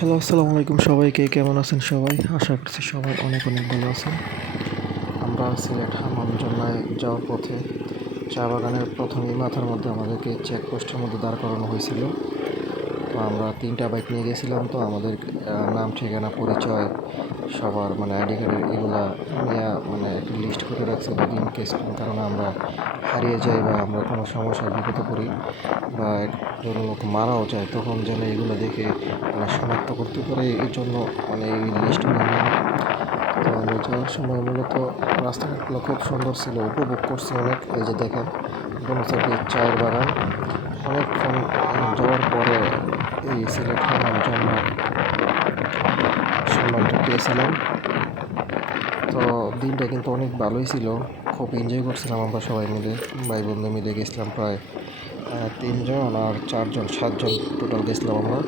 Hello, আসসালামু আলাইকুম সবাইকে। কেমন আছেন সবাই? আশা করছি সবাই অনেক অনেক ভালো আছেন। আমরা সিলেট হামান জন্নায় যাওয়ার পথে। চা বাগানের প্রথমেই মাথার মধ্যে আমাদেরকে চেকপোস্টের মধ্যে দাঁড় করানো হয়েছিল। আমরা তিনটা বাইক নিয়ে গেছিলাম তো, আমাদের নাম, ঠিকানা, পরিচয় সবার মানে আইডি কার্ডের এগুলা নিয়ে মানে একটা লিস্ট করে রাখছিল ইন কেস কোনো কারণে আমরা হারিয়ে যাই বা আমরা কোনো সমস্যায় বিপদে পড়ি বা একজন লোক মারাও যায়, তখন যেন এগুলো দেখে মানে শনাক্ত করতে পারে। এই জন্য মানে এই লিস্টগুলো তো আমরা যাওয়ার সময় মূলত রাস্তাঘাটগুলো খুব সুন্দর ছিল, উপভোগ করছি অনেক। এই যে দেখেন চায়ের বাগান। অনেকক্ষণ সিলেট হামাম জন্ম সম্মানটা পেয়েছিলাম তো দিনটা কিন্তু অনেক ভালোই ছিল। খুব এনজয় করছিলাম আমরা সবাই মিলে, ভাই বন্ধু মিলে গেছিলাম প্রায় তিনজন আর চারজন, সাতজন টোটাল গেছিলাম আমরা।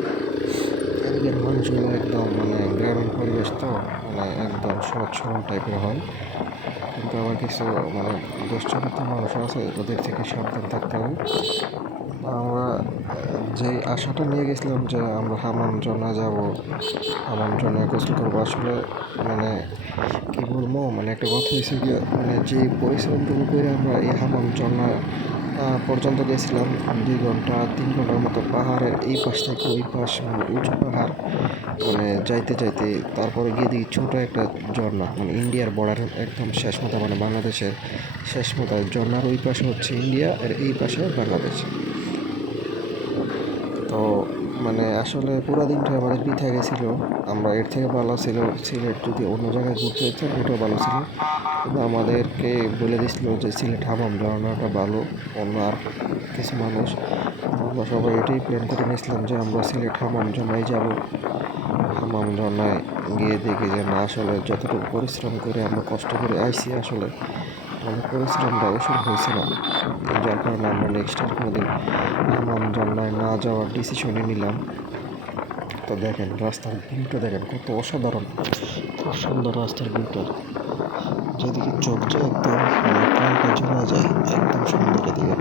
এদিকের মানুষগুলো একদম মানে গ্রামীণ পরিবেশ তো মানে একদম সহজ সরল টাইপের হয়। কিন্তু আবার কিছু মানে দুশ্চরিত্র মানুষ আছে, ওদের থেকে সাবধান থাকতে হবে। আমরা যে আশাটা নিয়ে গেছিলাম যে আমরা হামাম জনা যাব হামাম জনা গোসল করব। আসলে মানে কি বলব মানে একটা কথা হয়েছে কি মানে যে পরিশ্রমটুকু করে আমরা এই হামাম জনা পর্যন্ত গেছিলাম, দুই ঘণ্টা, তিন ঘণ্টার মতো পাহাড়ের এই পাশ থেকে ওই পাশ মানে উঁচু পাহাড় মানে যাইতে যাইতে তারপরে গিয়ে দেখি ছোটো একটা ঝর্ণা মানে ইন্ডিয়ার বর্ডারের একদম শেষ মতো মানে বাংলাদেশের শেষ মতো ঝর্ণার ওই পাশে হচ্ছে ইন্ডিয়া, আর এই পাশে বাংলাদেশ। তো মানে আসলে পুরো দিনটা আমাদের পিঠা গেছিল। আমরা এর থেকে ভালো ছিল, সিলেট যদি অন্য জায়গায় ঘুরতে যেতাম ওটাও ভালো ছিল। কিন্তু আমাদেরকে বলে দিছিল যে সিলেট হামাম ঝর্ণাটা ভালো, অন্য আর কিছু মানুষ। আমরা সবাই এটাই প্ল্যান করে নিয়েছিলাম যে আমরা সিলেট হামাম ঝর্ণায় যাব। হামাম ঝর্ণায় গিয়ে দেখি যে না, আসলে যতটুকু পরিশ্রম করে আমরা কষ্ট করে আইছি আসলে। আমাদের পরিশ্রমটা ওষুধ হয়েছে না যার কারণে আমরা নেক্সট আর কোনোদিন ঝর্ণায় না যাওয়ার ডিসিশনে নিলাম। তো দেখেন, রাস্তার ভিউটা দেখেন, কত অসাধারণ। সুন্দর রাস্তার ভিউটা। যেদিকে চোখ যায় একদম মানে প্রাণটা জোড়া যায় একদম সুন্দর এদিকে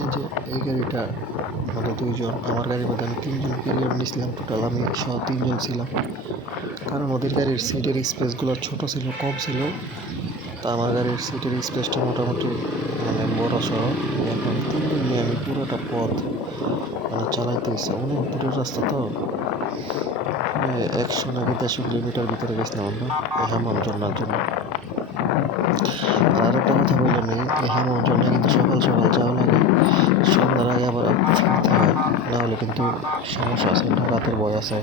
এই যে এই গাড়িটা আমাদের দুইজন, আমার গাড়ির মধ্যে আমি তিনজন নিয়েছিলাম টোটাল আমি সহ তিনজন ছিলাম। কারণ ওদের গাড়ির সিটের স্পেসগুলো ছোট ছিল, কম ছিল। তা আমার গাড়ির সিটের স্পেসটা মোটামুটি মানে বড় সহ। তিনজন নিয়ে আমি পুরোটা পথ মানে চালাইতে হয়েছে অনেক দূরের রাস্তা তো। একশো নাকি দেড়শো কিলোমিটার ভিতরে গেছিলাম আমরা হামাম জন্নার জন্য। আর আরেকটা কথা এই এই হামাম জন্না কিন্তু সকাল সকাল যাওয়া লাগে। সন্ধ্যার আগে আবার ফিরতে হয় না হলে কিন্তু সমস্যা আছে ডাকাতের ভয় আছে।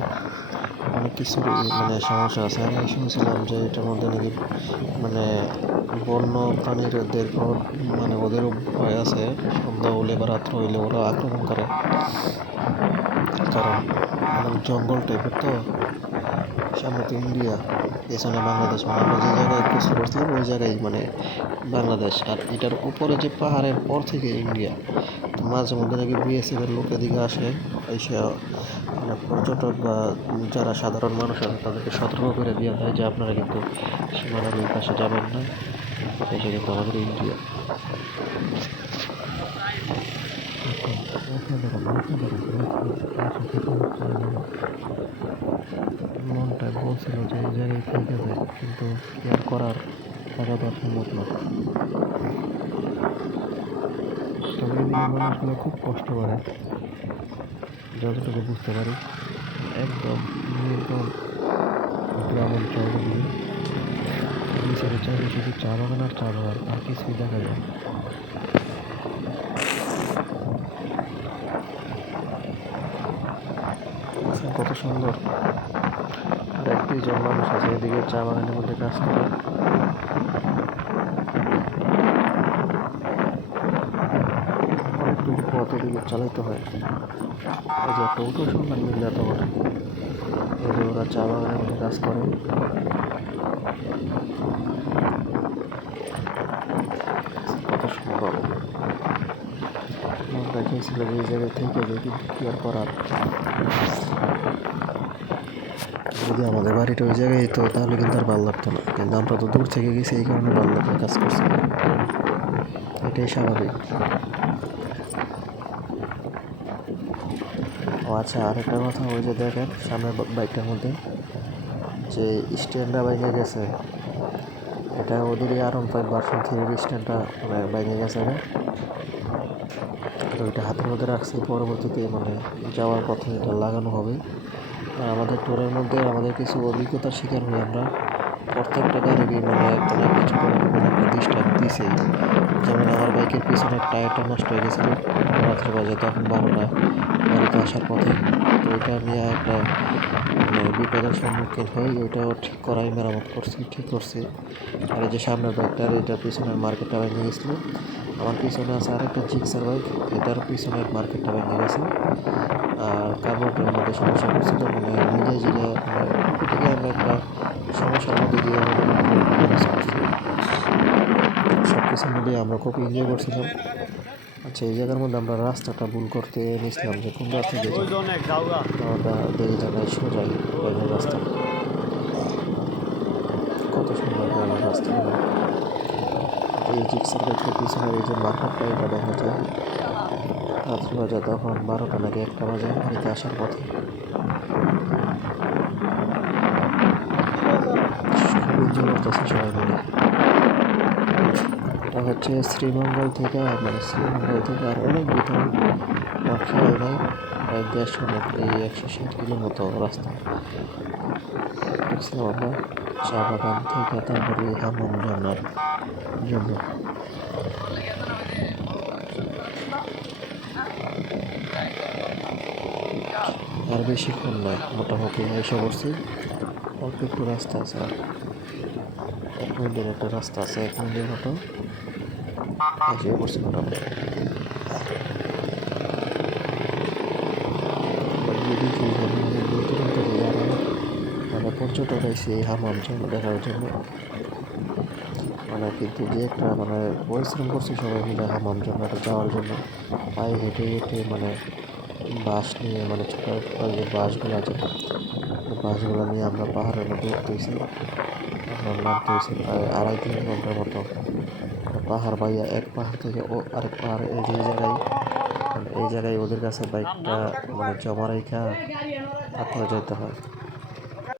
অনেক কিছুর মানে সমস্যা আছে। আমি শুনছিলাম যে এটার মধ্যে নাকি মানে বন্য প্রাণীদের মানে ওদেরও ভয় আছে, সন্ধ্যা হলে বা রাত্র হইলে ওরা আক্রমণ করে। কারণ মানে জঙ্গল টাইপের তো, সামনে তো ইন্ডিয়া। পেছনে বাংলাদেশ মানে যে জায়গায় গোসল করছিলাম ওই জায়গায় মানে বাংলাদেশ আর এটার উপরে যে পাহাড়ের পর থেকে ইন্ডিয়া মাঝে মধ্যে নাকি বিএসএফ এর লোক এদিকে আসে এসে মানে পর্যটক বা যারা সাধারণ মানুষ আছে তাদেরকে সতর্ক করে দেওয়া হয় যে আপনারা কিন্তু সীমানার ওই পাশে যাবেন না এসে কিন্তু আমাদের ইন্ডিয়া মনটা বলছিল যে এই জায়গায় থেকে যায়, কিন্তু কি আর করার টাকা দেওয়া সম্ভব না তবে এদিকে মানুষগুলো খুব কষ্ট করে যতটুকু বুঝতে পারি। একদম নির্গম গ্রাম অঞ্চল এগুলি দুই সাইডে চাইলে শুধু চা বাগান আর চা বাগান, আর কিছুই দেখা যায়। কত সুন্দর। দুইজন মানুষ আছে, এদিকে চা বাগানের মধ্যে কাজ করে। অনেকটুকু পথ এদিকে চালাইতে হয়। এই যে একটা উঠো সন্ধান মিললে এত বড় এই যে ওরা চা বাগানের মধ্যে কাজ করে। কত দেখিয়েছিল যে জায়গায় থেকে যে কিন্তু কি আর করার? যদি আমাদের বাড়িটা ওই জায়গায় হতো তাহলে কিন্তু আর ভালো লাগতো না। কিন্তু আমরা তো দূর থেকে গেছি, এই কারণে ভালো লাগবে কাজ করছি। এটাই স্বাভাবিক। ও আচ্ছা আরেকটা কথা ওই যে দেখেন, সামনের বাইকটার মধ্যে যে স্ট্যান্ডটা ভেঙে গেছে, এটা ওদেরই আর ফাইভ ভার্সন থ্রির স্ট্যান্ডটা মানে গেছে না তো এটা হাতের মধ্যে রাখছি, পরবর্তীতে মানে যাওয়ার পথে এটা লাগানো হবে। আর আমাদের ট্যুরের মধ্যে আমাদের কিছু অভিজ্ঞতার শিকার হয়ে আমরা প্রত্যেকটা গাড়ি মানে কোনো কিছু কোনো একটা দৃষ্টান্ত যেমন আমার বাইকের পিছনের টায়ারটা নষ্ট হয়ে গেছিল। রাত্রে বাজে তখন বারোটা, বাড়িতে আসার পথে। তো ওইটা নিয়ে একটা মানে বিপদের সম্মুখীন হই। ওইটাও ঠিক করাই মেরামত করছি, ঠিক করছি। আর এই যে সামনের বাইকটার এটা পিছনের মার্কেটটা ভেঙে গেছিল। আমার পিছনে আছে আরেকটা জিক্সার বাইক এটার পিছনের মার্কেটটা ভেঙে গেছে। আর কার্বোরেটরের মধ্যে সমস্যা করছিল মানে নিজে মানে থেকে আমরা একটা সমস্যার মধ্যে দিয়ে করছি সব কিছুর মধ্যে আমরা খুব এনজয় করছিলাম। আচ্ছা এই জায়গার মধ্যে আমরা রাস্তাটা ভুল করতে নিয়েছিলাম যে কোন রাস্তা দিয়ে আমরা দেখি জায়গায় সোজাই গ্রামের রাস্তা। কত সুন্দর গ্রামের রাস্তাগুলো এই জিক্সার বাইকের পিছনের এই যে মার্কেটটা এটা দেখা যায়। রাত্রি বাজে তখন বারোটা নাকি একটা বাজে বাড়িতে আসার পথে। খুব এনজয় করতেছে সবাই মিলে। এটা হচ্ছে শ্রীমঙ্গল থেকে মানে শ্রীমঙ্গল থেকে আর অনেক ভিতরে খেয়াল নাই প্রায় দেড়শো এই একশো ষাট কিলো মতো রাস্তা। আমরা চা বাগান থেকে তারপরে হামাম ঝর্নার জন্য। আর বেশিক্ষণ নয়, মোটামুটি এসে পড়ছি অল্প একটু রাস্তা আছে এক মিনিটের একটা রাস্তা আছে এক মিনিটের মতো এসে পড়ছি মানে পর্যটক আইসি এই হামাম জন্য দেখার জন্য। মানে কিন্তু যে একটা মানে পরিশ্রম করছি সবাই মিলে হামাম জন্যটা যাওয়ার জন্য। পায়ে হেঁটে হেঁটে মানে বাস নিয়ে মানে ছোটো যে বাসগুলো আছে ওই বাসগুলো নিয়ে আমরা পাহাড়ের মধ্যে উঠতেছি। আমরা নামতে আড়াই তিন ঘণ্টার মতো। পাহাড় বাইয়া এক পাহাড় থেকে ও আরেক পাহাড় এই যে জায়গায়, এই জায়গায় ওদের কাছে বাইকটা মানে জমা রেখা তারপরে যেতে হয়।